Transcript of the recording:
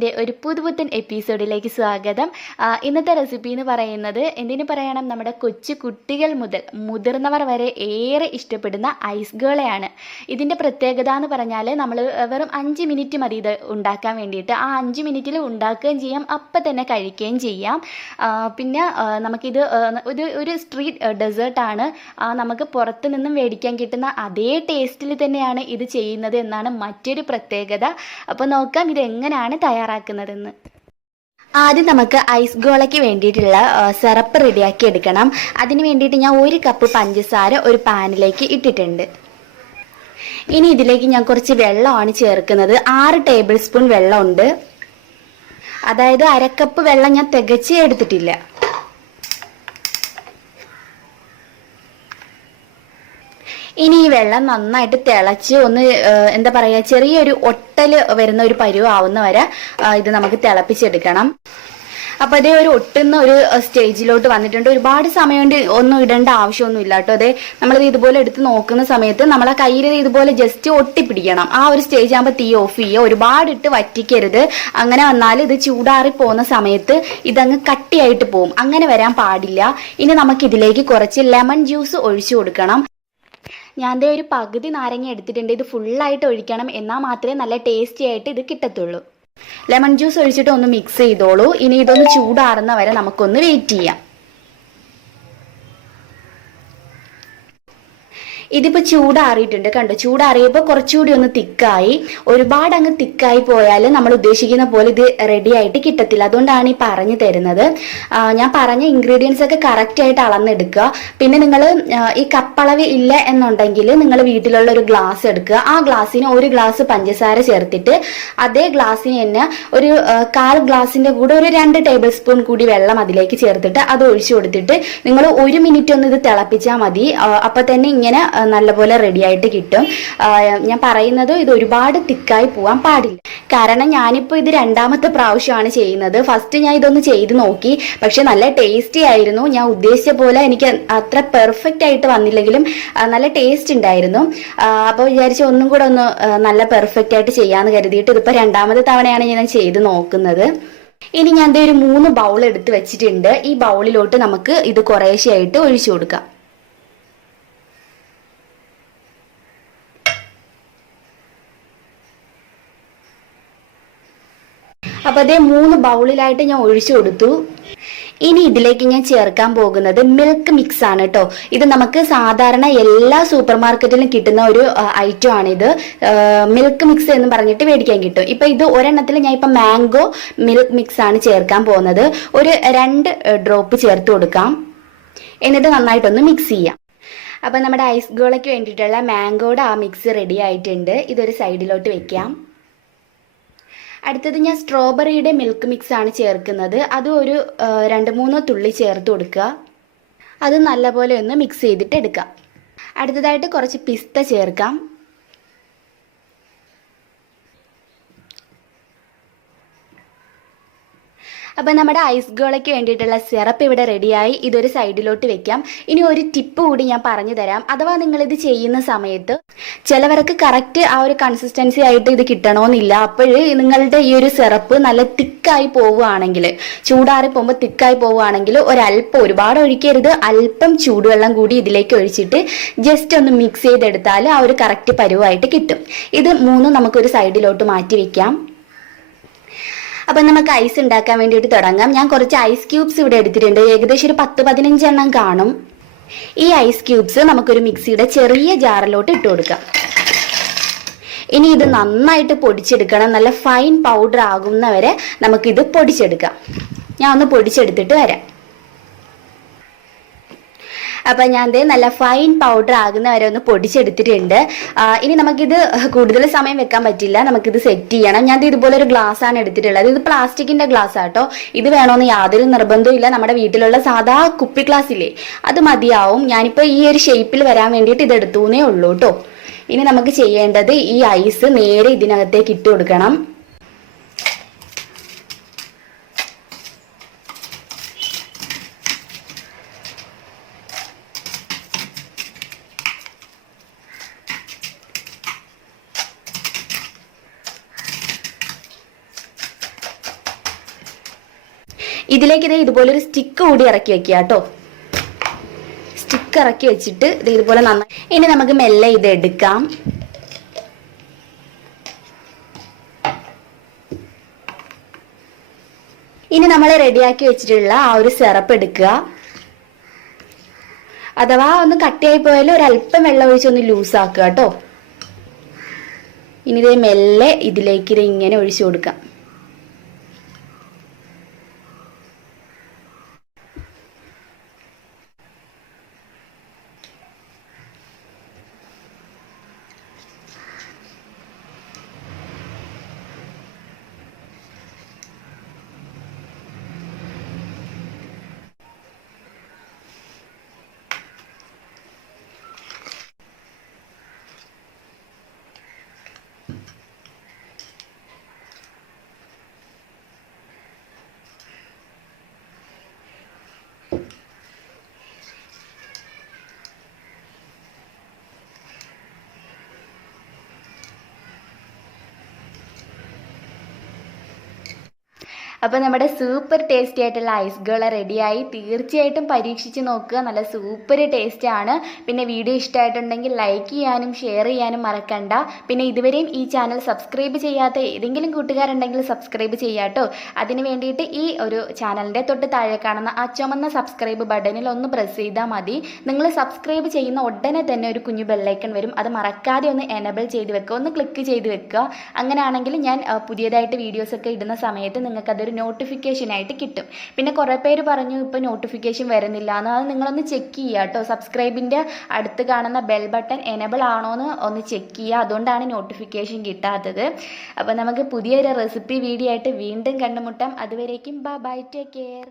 വ്ളോഗ്സിൻ്റെ ഒരു പുതുപുത്തൻ എപ്പിസോഡിലേക്ക് സ്വാഗതം. ഇന്നത്തെ റെസിപ്പി എന്ന് പറയുന്നത് എന്തിനു പറയണം, നമ്മുടെ കൊച്ചു കുട്ടികൾ മുതൽ മുതിർന്നവർ വരെ ഏറെ ഇഷ്ടപ്പെടുന്ന ഐസ് ഗോളയാണ്. ഇതിൻ്റെ പ്രത്യേകത എന്ന് പറഞ്ഞാൽ നമ്മൾ വെറും 5 മിനിറ്റ് മതി ഇത് ഉണ്ടാക്കാൻ വേണ്ടിയിട്ട്. ആ 5 മിനിറ്റിൽ ഉണ്ടാക്കുകയും ചെയ്യാം, അപ്പം തന്നെ കഴിക്കുകയും ചെയ്യാം. പിന്നെ നമുക്കിത് ഒരു സ്ട്രീറ്റ് ഡെസേർട്ടാണ്. നമുക്ക് പുറത്ത് നിന്നും മേടിക്കാൻ കിട്ടുന്ന അതേ ടേസ്റ്റിൽ തന്നെയാണ് ഇത് ചെയ്യുന്നത് എന്നാണ് മറ്റൊരു പ്രത്യേകത. അപ്പോൾ നോക്കാം ഇത് എങ്ങനെയാണ് തയ്യാറാക്കുന്നതെന്ന്. ആദ്യം നമുക്ക് ഐസ് ഗോളയ്ക്ക് വേണ്ടിയിട്ടുള്ള സിറപ്പ് റെഡിയാക്കി എടുക്കണം. അതിന് വേണ്ടിയിട്ട് ഞാൻ 1 കപ്പ് പഞ്ചസാര ഒരു പാനിലേക്ക് ഇട്ടിട്ടുണ്ട്. ഇനി ഇതിലേക്ക് ഞാൻ കുറച്ച് വെള്ളമാണ് ചേർക്കുന്നത്. 6 ടേബിൾ സ്പൂൺ വെള്ളമുണ്ട്. അതായത് 1/2 കപ്പ് വെള്ളം ഞാൻ തികച്ച് എടുത്തിട്ടില്ല. ഇനി ഈ വെള്ളം നന്നായിട്ട് തിളച്ച് ഒന്ന് എന്താ പറയുക, ചെറിയൊരു ഒട്ടൽ വരുന്ന ഒരു പരുവാവുന്ന വരെ ഇത് നമുക്ക് തിളപ്പിച്ചെടുക്കണം. അപ്പോൾ അതേ ഒരു ഒട്ടുന്ന ഒരു സ്റ്റേജിലോട്ട് വന്നിട്ടുണ്ട്. ഒരുപാട് സമയം കൊണ്ട് ഒന്നും ഇടേണ്ട ആവശ്യമൊന്നും ഇല്ല കേട്ടോ. അതേ നമ്മളിത് ഇതുപോലെ എടുത്ത് നോക്കുന്ന സമയത്ത് നമ്മളെ കയ്യിൽ ഇതുപോലെ ജസ്റ്റ് ഒട്ടിപ്പിടിക്കണം. ആ ഒരു സ്റ്റേജ് ആകുമ്പോൾ തീ ഓഫ് ചെയ്യുക. ഒരുപാട് ഇട്ട് വറ്റിക്കരുത്. അങ്ങനെ വന്നാൽ ഇത് ചൂടാറി പോകുന്ന സമയത്ത് ഇതങ്ങ് കട്ടിയായിട്ട് പോകും. അങ്ങനെ വരാൻ പാടില്ല. ഇനി നമുക്കിതിലേക്ക് കുറച്ച് ലെമൺ ജ്യൂസ് ഒഴിച്ചു കൊടുക്കണം. ഞാൻ ഒരു പകുതി നാരങ്ങ എടുത്തിട്ടുണ്ട്. ഇത് ഫുള്ളായിട്ട് ഒഴിക്കണം, എന്നാൽ മാത്രമേ നല്ല ടേസ്റ്റി ആയിട്ട് ഇത് കിട്ടത്തുള്ളൂ. ലെമൺ ജ്യൂസ് ഒഴിച്ചിട്ട് ഒന്ന് മിക്സ് ചെയ്തോളൂ. ഇനി ഇതൊന്ന് ചൂടാറുന്ന വരെ നമുക്കൊന്ന് വെയിറ്റ് ചെയ്യാം. ഇതിപ്പോൾ ചൂടാറിയിട്ടുണ്ട്, കണ്ടോ. ചൂടാറിയപ്പോൾ കുറച്ചുകൂടി ഒന്ന് തിക്കായി. ഒരുപാട് അങ്ങ് തിക്കായി പോയാൽ നമ്മൾ ഉദ്ദേശിക്കുന്ന പോലെ ഇത് റെഡി ആയിട്ട് കിട്ടത്തില്ല. അതുകൊണ്ടാണ് ഈ പറഞ്ഞു തരുന്നത്. ഞാൻ പറഞ്ഞ ഇൻഗ്രീഡിയൻസ് ഒക്കെ കറക്റ്റായിട്ട് അളന്നെടുക്കുക. പിന്നെ നിങ്ങൾ ഈ കപ്പളവ് ഇല്ല എന്നുണ്ടെങ്കിൽ നിങ്ങൾ വീട്ടിലുള്ള ഒരു ഗ്ലാസ് എടുക്കുക. ആ ഗ്ലാസ്സിന് 1 ഗ്ലാസ് പഞ്ചസാര ചേർത്തിട്ട് അതേ ഗ്ലാസ്സിന് തന്നെ ഒരു 1/4 ഗ്ലാസിൻ്റെ കൂടെ ഒരു 2 ടേബിൾ സ്പൂൺ കൂടി വെള്ളം അതിലേക്ക് ചേർത്തിട്ട് അത് ഒഴിച്ചു കൊടുത്തിട്ട് നിങ്ങൾ 1 മിനിറ്റ് ഒന്ന് ഇത് തിളപ്പിച്ചാൽ മതി. അപ്പം തന്നെ ഇങ്ങനെ നല്ലപോലെ റെഡി ആയിട്ട് കിട്ടും. ഞാൻ പറയുന്നത് ഇത് ഒരുപാട് തിക്കായി പോകാൻ പാടില്ല. കാരണം ഞാനിപ്പോൾ ഇത് 2ാമത്തെ പ്രാവശ്യമാണ് ചെയ്യുന്നത്. ഫസ്റ്റ് ഞാൻ ഇതൊന്ന് ചെയ്ത് നോക്കി, പക്ഷെ നല്ല ടേസ്റ്റി ആയിരുന്നു. ഞാൻ ഉദ്ദേശിച്ച പോലെ എനിക്ക് അത്ര പെർഫെക്റ്റ് ആയിട്ട് വന്നില്ലെങ്കിലും നല്ല ടേസ്റ്റ് ഉണ്ടായിരുന്നു. അപ്പോൾ വിചാരിച്ച് ഒന്നും കൂടെ ഒന്ന് നല്ല പെർഫെക്റ്റ് ആയിട്ട് ചെയ്യാമെന്ന് കരുതിയിട്ട് ഇതിപ്പോൾ 2ാമത്തെ തവണയാണ് ഞാൻ ചെയ്ത് നോക്കുന്നത്. ഇനി ഞാൻ ഒരു 3 ബൗൾ എടുത്ത് വെച്ചിട്ടുണ്ട്. ഈ ബൗളിലോട്ട് നമുക്ക് ഇത് കുറേശ്ശെയായിട്ട് ഒഴിച്ചു കൊടുക്കാം. അപ്പോൾ അതേ 3 ബൗളിലായിട്ട് ഞാൻ ഒഴിച്ചു കൊടുത്തു. ഇനി ഇതിലേക്ക് ഞാൻ ചേർക്കാൻ പോകുന്നത് മിൽക്ക് മിക്സ് ആണ് കേട്ടോ. ഇത് നമുക്ക് സാധാരണ എല്ലാ സൂപ്പർ മാർക്കറ്റിലും കിട്ടുന്ന ഒരു ഐറ്റം ആണിത്. മിൽക്ക് മിക്സ് എന്ന് പറഞ്ഞിട്ട് മേടിക്കാൻ കിട്ടും. ഇപ്പൊ ഇത് ഒരെണ്ണത്തിൽ ഞാൻ ഇപ്പൊ മാംഗോ മിൽക്ക് മിക്സ് ആണ് ചേർക്കാൻ പോകുന്നത്. ഒരു 2 ഡ്രോപ്പ് ചേർത്ത് കൊടുക്കാം. എന്നിട്ട് നന്നായിട്ടൊന്ന് മിക്സ് ചെയ്യാം. അപ്പൊ നമ്മുടെ ഐസ് ഗോളയ്ക്ക് വേണ്ടിയിട്ടുള്ള മാംഗോയുടെ ആ മിക്സ് റെഡി ആയിട്ടുണ്ട്. ഇതൊരു സൈഡിലോട്ട് വെക്കാം. അടുത്തത് ഞാൻ സ്ട്രോബെറിയുടെ മിൽക്ക് മിക്സ് ആണ് ചേർക്കുന്നത്. അത് ഒരു 2-3 തുള്ളി ചേർത്ത് കൊടുക്കുക. അത് നല്ലപോലെ ഒന്ന് മിക്സ് ചെയ്തിട്ട് എടുക്കാം. അടുത്തതായിട്ട് കുറച്ച് പിസ്ത ചേർക്കാം. അപ്പം നമ്മുടെ ഐസ് ഗോളയ്ക്ക് വേണ്ടിയിട്ടുള്ള സിറപ്പ് ഇവിടെ റെഡിയായി. ഇതൊരു സൈഡിലോട്ട് വെക്കാം. ഇനി ഒരു ടിപ്പ് കൂടി ഞാൻ പറഞ്ഞു തരാം. അഥവാ നിങ്ങളിത് ചെയ്യുന്ന സമയത്ത് ചിലവർക്ക് കറക്റ്റ് ആ ഒരു കൺസിസ്റ്റൻസി ആയിട്ട് ഇത് കിട്ടണമെന്നില്ല. അപ്പോൾ നിങ്ങളുടെ ഈ ഒരു സിറപ്പ് നല്ല തിക്കായി പോവുകയാണെങ്കിൽ, ചൂടാറി പോകുമ്പോൾ തിക്കായി പോവുകയാണെങ്കിൽ ഒരല്പം, ഒരുപാട് ഒഴിക്കരുത്, അല്പം ചൂടുവെള്ളം കൂടി ഇതിലേക്ക് ഒഴിച്ചിട്ട് ജസ്റ്റ് ഒന്ന് മിക്സ് ചെയ്തെടുത്താൽ ആ ഒരു കറക്റ്റ് പരുവായിട്ട് കിട്ടും. ഇത് 3 നമുക്കൊരു സൈഡിലോട്ട് മാറ്റി വെക്കാം. അപ്പം നമുക്ക് ഐസ് ഉണ്ടാക്കാൻ വേണ്ടിയിട്ട് തുടങ്ങാം. ഞാൻ കുറച്ച് ഐസ് ക്യൂബ്സ് ഇവിടെ എടുത്തിട്ടുണ്ട്. ഏകദേശം ഒരു 10-15 എണ്ണം കാണും. ഈ ഐസ് ക്യൂബ്സ് നമുക്കൊരു മിക്സിയുടെ ചെറിയ ജാറിലോട്ട് ഇട്ട് കൊടുക്കാം. ഇനി ഇത് നന്നായിട്ട് പൊടിച്ചെടുക്കണം. നല്ല ഫൈൻ പൗഡർ ആകുന്നവരെ നമുക്കിത് പൊടിച്ചെടുക്കാം. ഞാൻ ഒന്ന് പൊടിച്ചെടുത്തിട്ട് വരാം. അപ്പം ഞാൻ നല്ല ഫൈൻ പൗഡർ ആകുന്ന വരെ ഒന്ന് പൊടിച്ചെടുത്തിട്ടുണ്ട്. ഇനി നമുക്കിത് കൂടുതൽ സമയം വെക്കാൻ പറ്റില്ല. നമുക്കിത് സെറ്റ് ചെയ്യണം. ഞാൻ ഇതുപോലെ ഒരു ഗ്ലാസ് ആണ് എടുത്തിട്ടുള്ളത്. ഇത് പ്ലാസ്റ്റിക്കിന്റെ ഗ്ലാസ് ആട്ടോ. ഇത് വേണമെന്ന് യാതൊരു നിർബന്ധവും ഇല്ല. നമ്മുടെ വീട്ടിലുള്ള സാധാ കുപ്പി ഗ്ലാസ് ഇല്ലേ, അത് മതിയാവും. ഞാനിപ്പോൾ ഈ ഒരു ഷേപ്പിൽ വരാൻ വേണ്ടിയിട്ട് ഇത് എടുത്തൂന്നേ ഉള്ളൂ കേട്ടോ. ഇനി നമുക്ക് ചെയ്യേണ്ടത് ഈ ഐസ് നേരെ ഇതിനകത്തേക്ക് ഇട്ട് കൊടുക്കണം. ഇതിലേക്ക് ഇതുപോലൊരു സ്റ്റിക്ക് കൂടി ഇറക്കി വെക്കുക കേട്ടോ. സ്റ്റിക്ക് ഇറക്കി വെച്ചിട്ട് ഇതുപോലെ നന്നായി. ഇനി നമുക്ക് മെല്ലെ ഇത് എടുക്കാം. ഇനി നമ്മൾ റെഡിയാക്കി വെച്ചിട്ടുള്ള ആ ഒരു സിറപ്പ് എടുക്കുക. അഥവാ ഒന്ന് കട്ടിയായി പോയാലും ഒരല്പം വെള്ളം ഒഴിച്ചൊന്ന് ലൂസാക്കുക കേട്ടോ. ഇനി ഇത് മെല്ലെ ഇതിലേക്ക് ഇങ്ങനെ ഒഴിച്ചു കൊടുക്കാം. അപ്പോൾ നമ്മുടെ സൂപ്പർ ടേസ്റ്റി ആയിട്ടുള്ള ഐസ് ഗോള റെഡിയായി. തീർച്ചയായിട്ടും പരീക്ഷിച്ച് നോക്കുക. നല്ല സൂപ്പർ ടേസ്റ്റാണ്. പിന്നെ വീഡിയോ ഇഷ്ടമായിട്ടുണ്ടെങ്കിൽ ലൈക്ക് ചെയ്യാനും ഷെയർ ചെയ്യാനും മറക്കണ്ട. പിന്നെ ഇതുവരെയും ഈ ചാനൽ സബ്സ്ക്രൈബ് ചെയ്യാത്ത ഏതെങ്കിലും കൂട്ടുകാരുണ്ടെങ്കിൽ സബ്സ്ക്രൈബ് ചെയ്യാട്ടോ. അതിന് വേണ്ടിയിട്ട് ഈ ഒരു ചാനലിൻ്റെ തൊട്ട് താഴെ കാണുന്ന ആ ചുമന്ന സബ്സ്ക്രൈബ് ബട്ടണിൽ ഒന്ന് പ്രസ് ചെയ്താൽ മതി. നിങ്ങൾ സബ്സ്ക്രൈബ് ചെയ്യുന്ന ഉടനെ തന്നെ ഒരു കുഞ്ഞു ബെല്ലൈക്കൺ വരും. അത് മറക്കാതെ ഒന്ന് എനേബിൾ ചെയ്ത് വെക്കുക, ഒന്ന് ക്ലിക്ക് ചെയ്ത് വെക്കുക. അങ്ങനെയാണെങ്കിൽ ഞാൻ പുതിയതായിട്ട് വീഡിയോസൊക്കെ ഇടുന്ന സമയത്ത് നിങ്ങൾക്കതൊരു നോട്ടിഫിക്കേഷനായിട്ട് കിട്ടും. പിന്നെ കുറേ പേര് പറഞ്ഞു ഇപ്പോൾ നോട്ടിഫിക്കേഷൻ വരുന്നില്ല എന്ന്. അത് നിങ്ങളൊന്ന് ചെക്ക് ചെയ്യുക കേട്ടോ. സബ്സ്ക്രൈബിൻ്റെ അടുത്ത് കാണുന്ന ബെൽ ബട്ടൺ എനേബിൾ ആണോ എന്ന് ഒന്ന് ചെക്ക് ചെയ്യുക. അതുകൊണ്ടാണ് നോട്ടിഫിക്കേഷൻ കിട്ടാത്തത്. അപ്പോൾ നമുക്ക് പുതിയൊരു റെസിപ്പി വീഡിയോ ആയിട്ട് വീണ്ടും കണ്ടുമുട്ടാം. അതുവരേക്കും ബൈ, ടേക്ക് കെയർ.